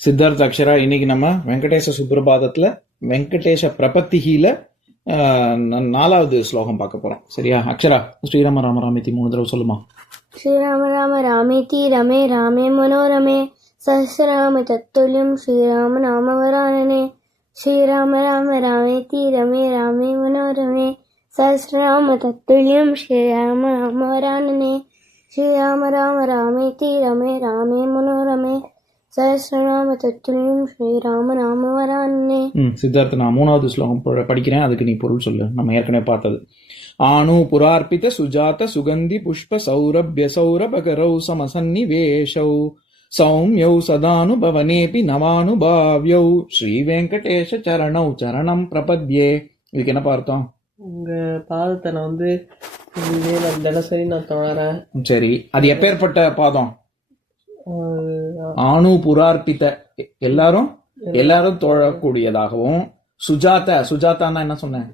சித்தார்த்த அக்ஷரா. இன்னைக்கு நம்ம வெங்கடேச சுப்ரபாதத்துல வெங்கடேஷ பிரபத்திகில 4வது ஸ்லோகம் பார்க்க போறோம். சரியா? அக்ஷரா, ஸ்ரீராம ராம ராமேதி 3 தடவை சொல்லுமா. ஸ்ரீராம ராம ராமேதி ரமே ராமே மனோரமே சஹஸ்ரநாம தத்துல்யம் ஸ்ரீராம நாமவரானனே. ஸ்ரீராம ராம ராமேதி ரமே ராமே மனோரமே சஹஸ்ரநாம தத்துல்யம் ஸ்ரீராம நாமவரானனே. ஸ்ரீராம ராம ராமேதி ரமே ராமே மனோரமே சஹஸ்ரநாம தத்துல்யம் ஸ்ரீராம நாமவரானனே. சித்தார்த்த, நான் 3வது ஸ்லோகம் படிக்கிறேன், அதுக்கு நீ பொருள் சொல்லு. நம்ம ஏற்கனவே பார்த்தது. ஆணு புரார்ப்பித சுஜாத சுகந்தி புஷ்ப சௌரபிய சௌரபகரௌ சமசன்னிவேஷௌ சௌம்யௌ சதானுபவனேபி நவானுபாவ்யௌ ஸ்ரீ வெங்கடேஷ சரணௌ சரணம் பிரபத்யே. இதுக்கு என்ன பார்த்தோம்? உங்க பாதத்தை நான் தினசரி நான் தொடரேன். சரி, அது எப்பேற்பட்ட பாதம்? ஆணு புரார்ப்பித்த, எல்லாரும் தொழக்கூடியதாகவும், சுஜாத்தான்னா என்ன சொன்னேன்?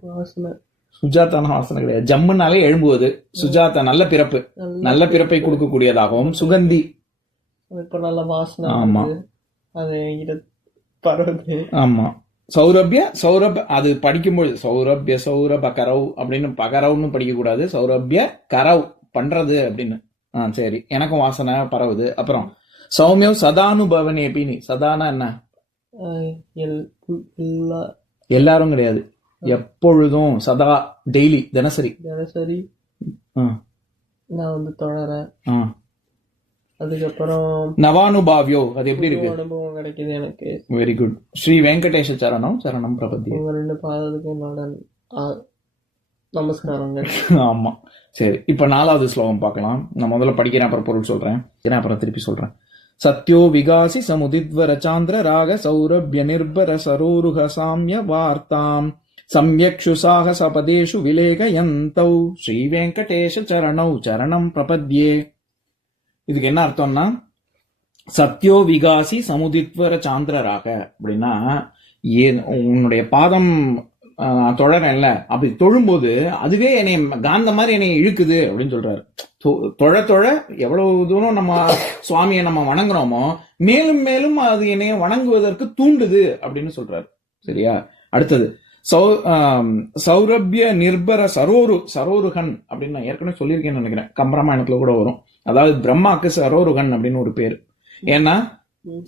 சுஜாத்தான வாசனை கிடையாது, ஜம்முனாலே எழும்புவது. சுஜாதா நல்ல பிறப்பு, நல்ல பிறப்பை கொடுக்கக்கூடியதாகவும், சுகந்தி இப்ப நல்ல வாசனை. ஆமா, அது பரவது. ஆமா, சௌரப் அது படிக்கும்போது சௌரபிய சௌரப கரவ் அப்படின்னு பகரவ்னு படிக்க கூடாது. சௌரபிய கரவ் பண்றது அப்படின்னு. சரி, எனக்கும் வாசனை பரவுது. அப்புறம் சௌமியம் சதானுபவனேபின்னு. சதானா என்ன? எல்லாரும் கிடையாது, எப்பொழுதும், சதா, டெய்லி, தினசரி நான் தொடரேன். அதுக்கப்புறம் நவானுபாவ்யோ, அது எப்படி இருக்கு? அனுபவம் கிடைக்குது எனக்கு. Very good. ஸ்ரீ வெங்கடேஷ சரணம் சரணம் பிரபத்தி. உங்க 2 பாதத்துக்கும் நமஸ்காரங்கள். ஆமா, சரி. இப்ப 4வது ஸ்லோகம் பார்க்கலாம். நான் முதல்ல படிக்கிறேன், அப்புறம் பொருள் சொல்றேன், அப்புறம் திருப்பி சொல்றேன். சத்யோ விகாசி சமுதித்வர சாந்திர ராக சௌரபிய நிர்பர சரோருக சாமிய வார்த்தாம் சம்யக்ஷு சாகச பதேஷு விலேகயந்தௌ ஸ்ரீ வெங்கடேஷ சரணௌ சரணம் பிரபத்யே. இதுக்கு என்ன அர்த்தம்னா, சத்யோ விகாசி சமுதித்வர சாந்திர ராக அப்படின்னா, உன்னுடைய பாதம் தொழறேன்ல, அப்படி தொழும்போது அதுவே என்னை காந்த மாதிரி என்னை இழுக்குது அப்படின்னு சொல்றாரு. தொழ தொழ எவ்வளவு தூரம் நம்ம சுவாமியை நம்ம வணங்குறோமோ மேலும் மேலும் அது என்னைய வணங்குவதற்கு தூண்டுது அப்படின்னு சொல்றாரு. சரியா? அடுத்தது சௌரபிய நிர்பர சரோருகன் அப்படின்னு நான் ஏற்கனவே சொல்லியிருக்கேன்னு நினைக்கிறேன், கம்பராமாயணத்துல கூட வரும். அதாவது பிரம்மாக்கு சரோருகன் அப்படின்னு ஒரு பேரு. ஏன்னா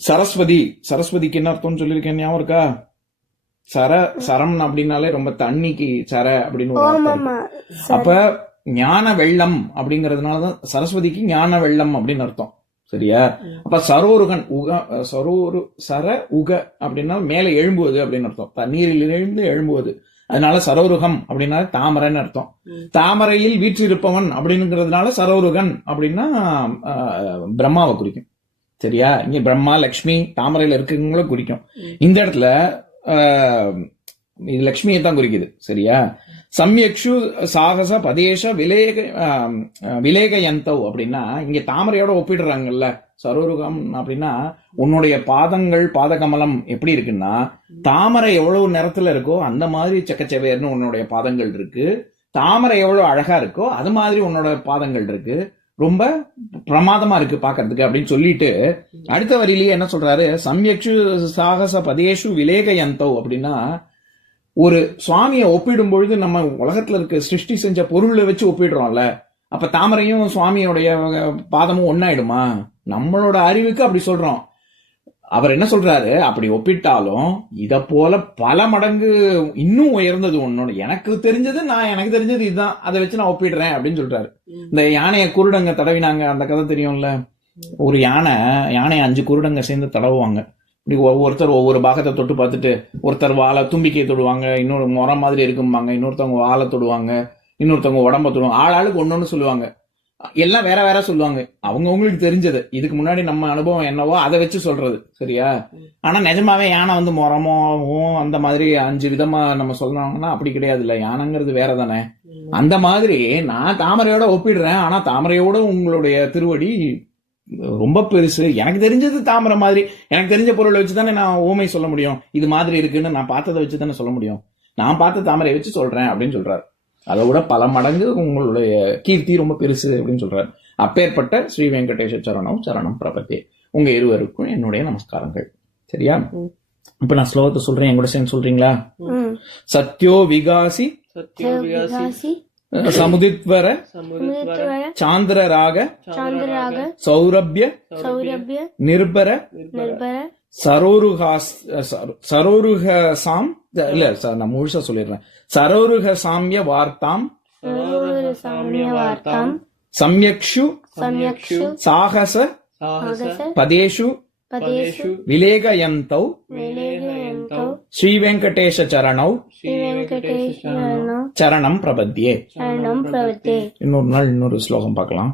சரஸ்வதிக்கு என்ன அர்த்தம்னு சொல்லியிருக்கேன், ஞாபகம் இருக்கா? சரம் அப்படின்னாலே ரொம்ப தண்ணிக்கு சர அப்படின்னு ஒரு அர்த்தம். அப்ப ஞான வெள்ளம் அப்படிங்கறதுனாலதான் சரஸ்வதிக்கு ஞான வெள்ளம் அப்படின்னு அர்த்தம். சரியா? அப்ப சரோருகன் சர உக அப்படின்னா மேல எழும்புவது அப்படின்னு அர்த்தம், தண்ணீரில் எழுந்து எழும்புவது. அதனால சரோருகம் அப்படின்னா தாமரைன்னு அர்த்தம். தாமரையில் வீற்றிருப்பவன் அப்படிங்கிறதுனால சரோருகன் அப்படின்னா பிரம்மாவை குறிக்கும். சரியா? இங்க பிரம்மா, லக்ஷ்மி, தாமரையில இருக்கவங்கள குறிக்கும். இந்த இடத்துல இது லட்சுமியை தான் குறிக்குது. சரியா? சம்யக்ஷு சாகச பதேஷ விலேகயந்தவ் அப்படின்னா இங்க தாமரையோட ஒப்பிடுறாங்கல்ல. சரோருகம் அப்படின்னா உன்னுடைய பாதங்கள், பாதகமலம் எப்படி இருக்குன்னா, தாமரை எவ்வளவு நிறத்துல இருக்கோ அந்த மாதிரி செக்கச்செவேர்னு உன்னுடைய பாதங்கள் இருக்கு. தாமரை எவ்வளவு அழகா இருக்கோ அது மாதிரி உன்னோட பாதங்கள் இருக்கு. ரொம்ப பிரமாதமா இருக்கு பாக்கிறதுக்கு அப்படின்னு சொல்லிட்டு அடுத்த வரியிலேயே என்ன சொல்றாரு? சம்யக்ஷு சாகச பதேஷு விலேகயந்தவ் அப்படின்னா, ஒரு சுவாமியை ஒப்பிடும் பொழுது நம்ம உலகத்துல இருக்க சிருஷ்டி செஞ்ச பொருளை வச்சு ஒப்பிடுறோம்ல. அப்ப தாமரையும் சுவாமியோடைய பாதமும் ஒன்னாயிடுமா? நம்மளோட அறிவுக்கு அப்படி சொல்றோம். அவர் என்ன சொல்றாரு? அப்படி ஒப்பிட்டாலும் இத போல பல மடங்கு இன்னும் உயர்ந்தது ஒன்னொன்னு. எனக்கு தெரிஞ்சது இதுதான், அதை வச்சு நான் ஒப்பிடுறேன் அப்படின்னு சொல்றாரு. இந்த யானைய குருடங்க தடவினாங்க, அந்த கதை தெரியும்ல. ஒரு யானை 5 குருடங்க சேர்ந்து தடவுவாங்க. இப்படி ஒவ்வொருத்தர் ஒவ்வொரு பாகத்தை தொட்டு பார்த்துட்டு, ஒருத்தர் வாழை தும்பிக்கையை தொடுவாங்க, இன்னொரு முறை மாதிரி இருக்கும்பாங்க, இன்னொருத்தவங்க வாழை தொடுவாங்க, இன்னொருத்தவங்க உடம்ப தொடுவாங்க. ஆளாளுக்கு ஒன்னொன்னு சொல்லுவாங்க, எல்லாம் வேற வேற சொல்லுவாங்க. அவங்களுக்கு தெரிஞ்சது, இதுக்கு முன்னாடி நம்ம அனுபவம் என்னவோ அதை வச்சு சொல்றது. சரியா? ஆனா நிஜமாவே யானை முறமாவும் அந்த மாதிரி 5 விதமா நம்ம சொல்றாங்கன்னா அப்படி கிடையாது இல்ல. யானைங்கிறது வேற தானே. அந்த மாதிரி நான் தாமரையோட ஒப்பிடுறேன், ஆனா தாமரையோட உங்களுடைய திருவடி ரொம்ப பெருசு. எனக்கு தெரிஞ்சது தாமரை மாதிரி, எனக்கு தெரிஞ்ச பொருளை வச்சுதானே நான் ஊமை சொல்ல முடியும். இது மாதிரி இருக்குன்னு நான் பார்த்ததை வச்சு தானே சொல்ல முடியும். நான் பார்த்த தாமரை வச்சு சொல்றேன் அப்படின்னு சொல்றாரு. அதை விட பல மடங்கு உங்களுடைய கீர்த்தி ரொம்ப பெருசு அப்படின்னு சொல்றாரு. அப்பேற்பட்ட ஸ்ரீ வெங்கடேஷ சரணம் சரணம் பிரபத்தே. உங்க இருவருக்கும் என்னுடைய நமஸ்காரங்கள். சரியா? இப்ப நான் ஸ்லோகத்தை சொல்றேன், என் கூட சேர்ந்து சொல்றீங்களா? ம். சத்யோ விகாசி விகாசி சமுதித்வர அமிர்தவர சாந்திரராக சாந்திராக சௌரபிய சௌரபிய நிர்பர நிர்பர சரோருகாசாம் இல்ல நான் முழுசா சொல்லிடுறேன். சரோருக சாமிய வார்த்தாம் சரோவர சாமிய வார்த்தாம் சம்யக்ஷு சம்யக்ஷு சாகச ஆகச பதேஷு பதேஷு விலேகயந்தௌ விலேகயந்தௌ ஸ்ரீ வெங்கடேஷ சரணௌ ஸ்ரீ வெங்கடேஸ்வரனோ சரணம் பிரபத்தியே. சரணம் பிரவத்தே. இன்னொரு நாள் இன்னொரு ஸ்லோகம் பார்க்கலாம்.